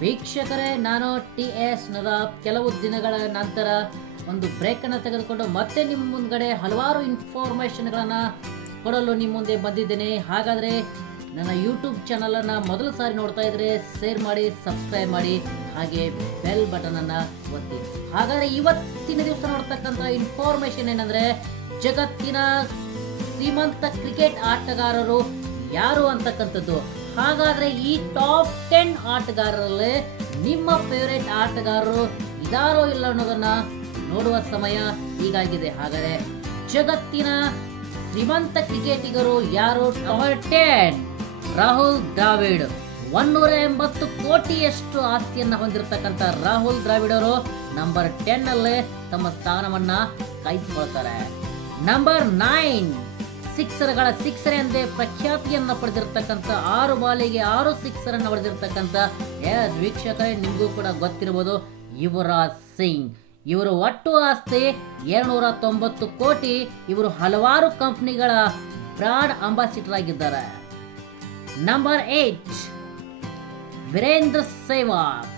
ವೀಕ್ಷಕರೇ, ನಾನು TS ನದಾಬ್ ಕೆಲವು ದಿನಗಳ ನಂತರ ಒಂದು ಬ್ರೇಕ್ ಅನ್ನು ತೆಗೆದುಕೊಂಡು ಮತ್ತೆ ನಿಮ್ಮ ಮುಂದ್ಗಡೆ ಹಲವಾರು ಇನ್ಫಾರ್ಮೇಷನ್ಗಳನ್ನು ಕೊಡಲು ನಿಮ್ಮ ಮುಂದೆ ಬಂದಿದ್ದೇನೆ. ಹಾಗಾದರೆ ನನ್ನ ಯೂಟ್ಯೂಬ್ ಚಾನಲನ್ನು ಮೊದಲ ಸಾರಿ ನೋಡ್ತಾ ಇದ್ರೆ ಶೇರ್ ಮಾಡಿ, ಸಬ್ಸ್ಕ್ರೈಬ್ ಮಾಡಿ, ಹಾಗೆ ಬೆಲ್ ಬಟನ್ ಅನ್ನು ಒತ್ತಿ. ಹಾಗಾದರೆ ಇವತ್ತಿನ ದಿವಸ ನೋಡ್ತಕ್ಕಂಥ ಇನ್ಫಾರ್ಮೇಷನ್ ಏನಂದ್ರೆ, ಜಗತ್ತಿನ ಶ್ರೀಮಂತ ಕ್ರಿಕೆಟ್ ಆಟಗಾರರು ಯಾರು ಅಂತಕ್ಕಂಥದ್ದು. ಹಾಗಾದ್ರೆ ಈ ಟಾಪ್ 10 ಆಟಗಾರರಲ್ಲಿ ನಿಮ್ಮ ಫೇವರೇಟ್ ಆಟಗಾರರು ಇದಾರೋ ಇಲ್ಲ ಅನ್ನೋದನ್ನ ನೋಡುವ ಸಮಯ ಈಗಾಗಿದೆ. ಹಾಗಾದ್ರೆ ಜಗತ್ತಿನ ಶ್ರೀಮಂತ ಕ್ರಿಕೆಟಿಗರು ಯಾರು? ಟಾಪ್ 10 ರಾಹುಲ್ ದ್ರಾವಿಡ್. 180 ಕೋಟಿಯಷ್ಟು ಆಸ್ತಿಯನ್ನ ಹೊಂದಿರತಕ್ಕಂಥ ರಾಹುಲ್ ದ್ರಾವಿಡ್ ಅವರು ನಂಬರ್ 10 ಅಲ್ಲೇ ತಮ್ಮ ಸ್ಥಾನವನ್ನ ಕಾಯ್ದುಕೊಳ್ತಾರೆ. ನಂಬರ್ 9 ಸಿಕ್ಸರ್ ಎಂದೇ ಪ್ರಖ್ಯಾತಿಯನ್ನ ಪಡೆದಿರತಕ್ಕಂಥ 6 ಬಾಲಿಗೆ 6 ಸಿಕ್ಸರ್ ಅನ್ನು ಹೊಡೆದಿರತಕ್ಕಂಥ ವೀಕ್ಷಕರೇ, ನಿಮಗೂ ಕೂಡ ಗೊತ್ತಿರಬಹುದು, ಯುವರಾಜ್ ಸಿಂಗ್. ಇವರು ಒಟ್ಟು ಆಸ್ತಿ 290 ಕೋಟಿ. ಇವರು ಹಲವಾರು ಕಂಪನಿಗಳ ಬ್ರಾಂಡ್ ಅಂಬಾಸಿಡರ್ ಆಗಿದ್ದಾರೆ. ನಂಬರ್ 8 ವೀರೇಂದ್ರ ಸೆಹ್ವಾಗ್.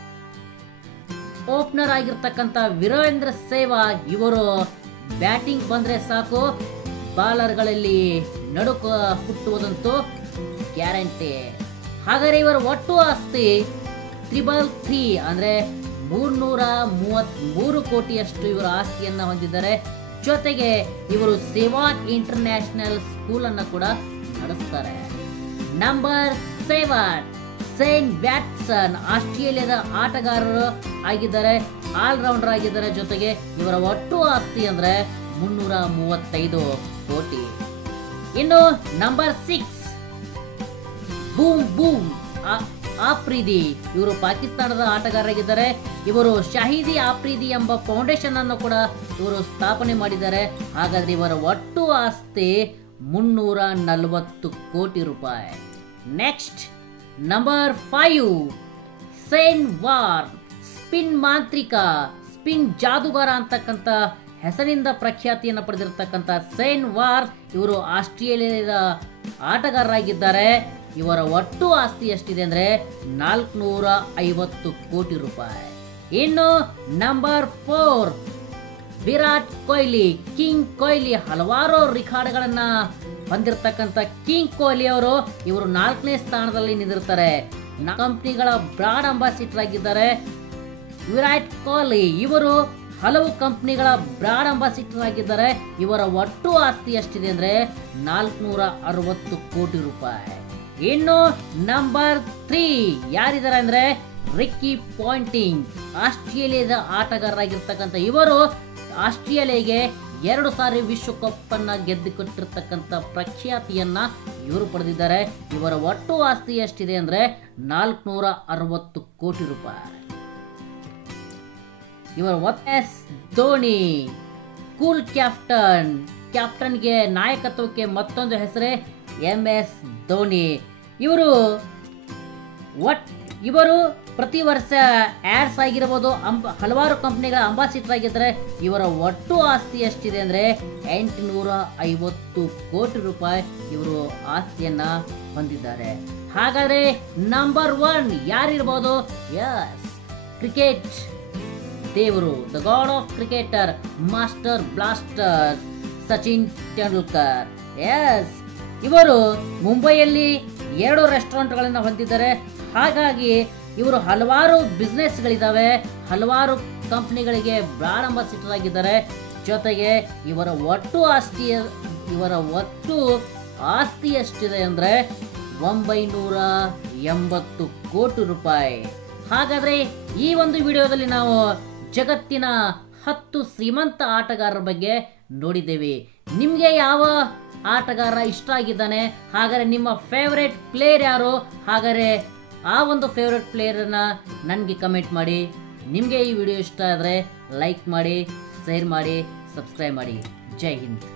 ಓಪನರ್ ಆಗಿರ್ತಕ್ಕಂಥ ವೀರೇಂದ್ರ ಸೆಹ್ವಾಗ್ ಇವರು ಬ್ಯಾಟಿಂಗ್ ಬಂದ್ರೆ ಸಾಕು, ಬಾಲರ್ಗಳಲ್ಲಿ ನಡುಕ ಹುಟ್ಟುವುದಂತೂ ಗ್ಯಾರಂಟಿ. ಹಾಗಾದರೆ ಇವರ ಒಟ್ಟು ಆಸ್ತಿ 333 ಅಂದ್ರೆ 333 ಕೋಟಿಯಷ್ಟು ಇವರ ಆಸ್ತಿಯನ್ನ ಹೊಂದಿದ್ದಾರೆ. ಜೊತೆಗೆ ಇವರು ಸೆಹ್ವಾಗ್ ಇಂಟರ್ನ್ಯಾಷನಲ್ ಸ್ಕೂಲ್ ಅನ್ನ ಕೂಡ ನಡೆಸ್ತಾರೆ. Number 7 Sen Watson. ಆಸ್ಟ್ರೇಲಿಯಾದ ಆಟಗಾರರು ಆಗಿದ್ದಾರೆ, ಆಲ್ರೌಂಡರ್ ಆಗಿದ್ದಾರೆ. ಜೊತೆಗೆ ಇವರ ಒಟ್ಟು ಆಸ್ತಿ ಅಂದ್ರೆ 335 ಕೋಟಿ. ಇನ್ನು ನಂಬರ್ 6 ಬೂಮ್ ಆಫ್ರಿದಿ. ಇವರು ಪಾಕಿಸ್ತಾನದ ಆಟಗಾರರಾಗಿದ್ದಾರೆ. ಇವರು ಶಾಹಿದಿ ಆಫ್ರಿದಿ ಎಂಬ ಫೌಂಡೇಶನ್ ಅನ್ನು ಕೂಡ ಇವರು ಸ್ಥಾಪನೆ ಮಾಡಿದ್ದಾರೆ. ಹಾಗಾದ್ರೆ ಇವರ ಒಟ್ಟು ಆಸ್ತಿ 340 ಕೋಟಿ ರೂಪಾಯಿ. Next number 5 Sen war. Spin ಮಾಂತ್ರಿಕ, ಸ್ಪಿನ್ ಜಾದುಗಾರ ಅಂತಕ್ಕಂಥ ಹೆಸರಿನಿಂದ ಪ್ರಖ್ಯಾತಿಯನ್ನು ಪಡೆದಿರತಕ್ಕಂಥ ಸೇನ್ ವಾರ್ ಇವರು ಆಸ್ಟ್ರೇಲಿಯಾದ ಆಟಗಾರರಾಗಿದ್ದಾರೆ. ಇವರ ಒಟ್ಟು ಆಸ್ತಿ ಎಷ್ಟಿದೆ ಅಂದ್ರೆ 450 ಕೋಟಿ ರೂಪಾಯಿ. ಇನ್ನು ನಂಬರ್ 4 ವಿರಾಟ್ ಕೊಹ್ಲಿ. ಕಿಂಗ್ ಕೊಹ್ಲಿ ಹಲವಾರು ರೆಕಾರ್ಡ್ಗಳನ್ನ ಹೊಂದಿರತಕ್ಕಂಥ ಕಿಂಗ್ ಕೊಹ್ಲಿ ಅವರು ಇವರು 4ನೇ ಸ್ಥಾನದಲ್ಲಿ ನಿಂತಿರ್ತಾರೆ. ಕಂಪನಿಗಳ ಬ್ರಾಂಡ್ ಅಂಬಾಸಿಡರ್ ಆಗಿದ್ದಾರೆ. ವಿರಾಟ್ ಕೊಹ್ಲಿ ಇವರು ಹಲವು ಕಂಪನಿಗಳ ಬ್ರಾಂಡ್ ಅಂಬಾಸಿಡರ್ ಆಗಿದ್ದಾರೆ. ಇವರ ಒಟ್ಟು ಆಸ್ತಿ ಎಷ್ಟಿದೆ ಅಂದ್ರೆ 460 ಕೋಟಿ ರೂಪಾಯಿ. ಇನ್ನು ನಂಬರ್ 3 ಯಾರಿದ್ದಾರೆ ಅಂದ್ರೆ ರಿಕ್ಕಿ ಪಾಂಟಿಂಗ್. ಆಸ್ಟ್ರೇಲಿಯಾದ ಆಟಗಾರರಾಗಿರ್ತಕ್ಕಂಥ ಇವರು ಆಸ್ಟ್ರೇಲಿಯಾಗೆ 2 ಸಾರಿ ವಿಶ್ವಕಪ್ ಅನ್ನ ಗೆದ್ದುಕೊಟ್ಟಿರ್ತಕ್ಕಂಥ ಪ್ರಖ್ಯಾತಿಯನ್ನ ಇವರು ಪಡೆದಿದ್ದಾರೆ. ಇವರ ಒಟ್ಟು ಆಸ್ತಿ ಎಷ್ಟಿದೆ ಅಂದ್ರೆ 460 ಕೋಟಿ ರೂಪಾಯಿ. ಇವರ MS ಧೋನಿ. ಕೂಲ್ ಕ್ಯಾಪ್ಟನ್ಗೆ ನಾಯಕತ್ವಕ್ಕೆ ಮತ್ತೊಂದು ಹೆಸರೇ MS ಧೋನಿ. ಇವರು ಪ್ರತಿ ವರ್ಷ ಆಡ್ಸ್ ಆಗಿರಬಹುದು, ಹಲವಾರು ಕಂಪನಿಗಳ ಅಂಬಾಸಿಡರ್ ಆಗಿದ್ದಾರೆ. ಇವರ ಒಟ್ಟು ಆಸ್ತಿ ಎಷ್ಟಿದೆ ಅಂದ್ರೆ 850 ಕೋಟಿ ರೂಪಾಯಿ ಇವರು ಆಸ್ತಿಯನ್ನ ಹೊಂದಿದ್ದಾರೆ. ಹಾಗಾದ್ರೆ ನಂಬರ್ 1 ಯಾರಿರ್ಬೋದು? ಕ್ರಿಕೆಟ್ ದೇವರು, the god of cricketer, master blaster Sachin Tendulkar. ಇವರು ಮುಂಬೈಯಲ್ಲಿ 2 ರೆಸ್ಟೋರೆಂಟ್ಗಳನ್ನು ಹೊಂದಿದ್ದಾರೆ. ಹಾಗಾಗಿ ಇವರು ಹಲವಾರು ಬಿಸ್ನೆಸ್ಗಳಿದ್ದಾವೆ, ಹಲವಾರು ಕಂಪನಿಗಳಿಗೆ ಬ್ರಾಂಡ್ ಅಂಬಾಸಿಡರ್ ಆಗಿದ್ದಾರೆ. ಜೊತೆಗೆ ಇವರ ಒಟ್ಟು ಆಸ್ತಿ ಎಷ್ಟಿದೆ ಅಂದ್ರೆ 980 ಕೋಟಿ ರೂಪಾಯಿ. ಹಾಗಾದ್ರೆ ಈ ಒಂದು ವಿಡಿಯೋದಲ್ಲಿ ನಾವು ಜಗತ್ತಿನ 10 ಶ್ರೀಮಂತ ಆಟಗಾರರ ಬಗ್ಗೆ ನೋಡಿದ್ದೇವೆ. ನಿಮಗೆ ಯಾವ ಆಟಗಾರ ಇಷ್ಟ ಆಗಿದ್ದಾನೆ? ಹಾಗಾದ್ರೆ ನಿಮ್ಮ ಫೇವರೇಟ್ ಪ್ಲೇಯರ್ ಯಾರು? ಹಾಗಾದ್ರೆ ಆ ಒಂದು ಫೇವರೇಟ್ ಪ್ಲೇಯರನ್ನ ನನಗೆ ಕಮೆಂಟ್ ಮಾಡಿ. ನಿಮಗೆ ಈ ವಿಡಿಯೋ ಇಷ್ಟ ಆದರೆ ಲೈಕ್ ಮಾಡಿ, ಶೇರ್ ಮಾಡಿ, ಸಬ್ಸ್ಕ್ರೈಬ್ ಮಾಡಿ. ಜೈ ಹಿಂದ್.